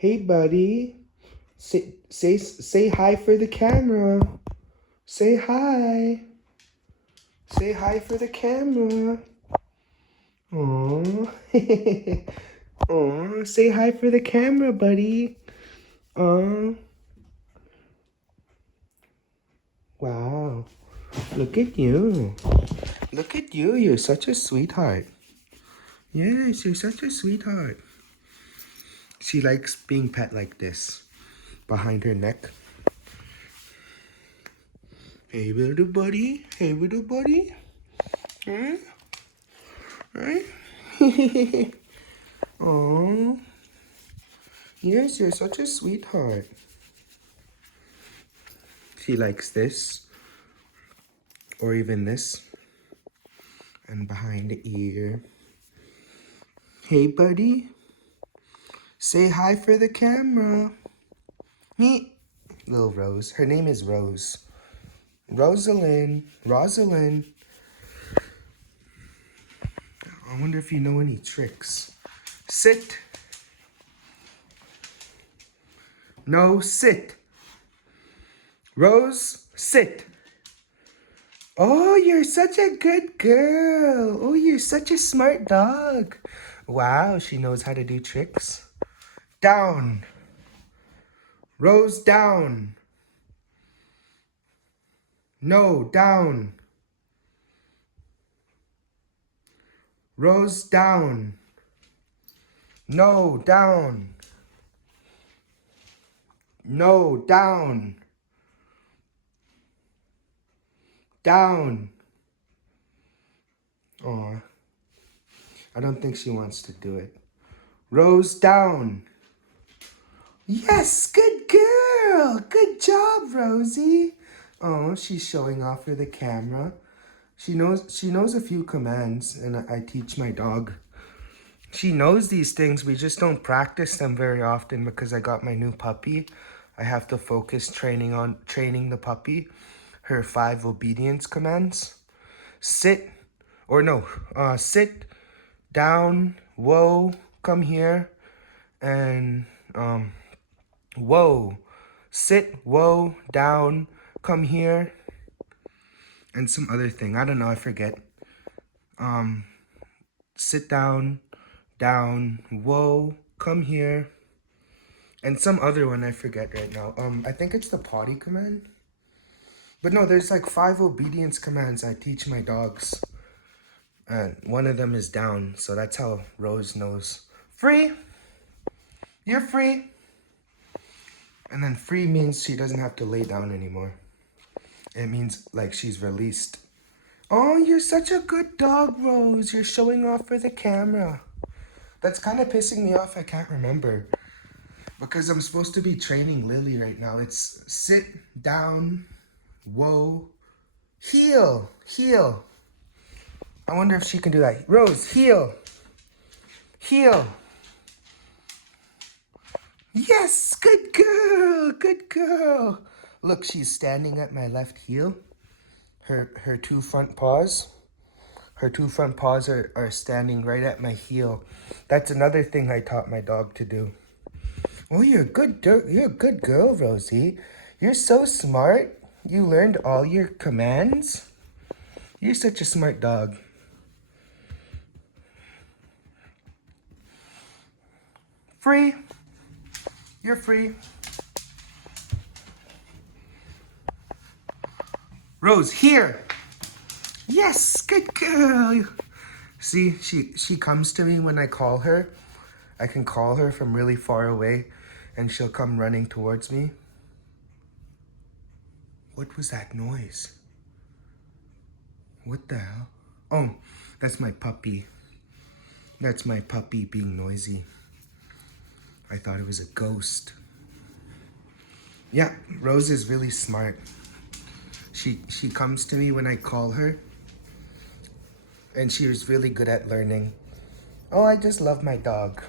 Hey, buddy. Say hi for the camera. Say hi. Say hi for the camera. Aww. Aww. Say hi for the camera, buddy. Aww. Wow. Look at you. Look at you. You're such a sweetheart. Yes, you're such a sweetheart. She likes being pet like this. Behind her neck. Hey, little buddy. Hey, little buddy. Huh? Right? Oh, yes, you're such a sweetheart. She likes this, or even this, and behind the ear. Hey, buddy. Say hi for the camera. Me. Little Rose. Her name is Rose. Rosalind. Rosalind. I wonder if you know any tricks. Sit. No, sit. Rose, sit. Oh, you're such a good girl. Oh, you're such a smart dog. Wow, she knows how to do tricks. Down. Rose, down. No, down. Rose, down. No, down. No, down. Down. Aw. I don't think she wants to do it. Rose, down. Yes, good girl. Good job, Rosie. Oh, she's showing off for the camera. She knows a few commands, and I teach my dog. She knows these things. We just don't practice them very often because I got my new puppy. I have to focus training the puppy. Her 5 obedience commands. Sit, or no, sit, down, whoa, come here, and whoa, sit, whoa, down, come here, and some other thing. I don't know, I forget. Sit down, whoa, come here, and some other one I forget right now. I think it's the potty command. But no, there's like 5 obedience commands I teach my dogs. And one of them is down, so that's how Rose knows. Free! You're free! And then free means she doesn't have to lay down anymore. It means like she's released. Oh, you're such a good dog, Rose. You're showing off for the camera. That's kind of pissing me off. I can't remember. Because I'm supposed to be training Lily right now. It's sit, down, whoa, heel, heel. I wonder if she can do that. Rose, heel, heel. Yes, good girl, good girl. Look, she's standing at my left heel. Her 2 front paws. Her 2 front paws are standing right at my heel. That's another thing I taught my dog to do. Oh, you're a good girl, Rosie. You're so smart. You learned all your commands. You're such a smart dog. Free. You're free. Rose, here. Yes, good girl. See, she comes to me when I call her. I can call her from really far away and she'll come running towards me. What was that noise? What the hell? Oh, that's my puppy. That's my puppy being noisy. I thought it was a ghost. Yeah, Rose is really smart. She comes to me when I call her. And she was really good at learning. Oh, I just love my dog.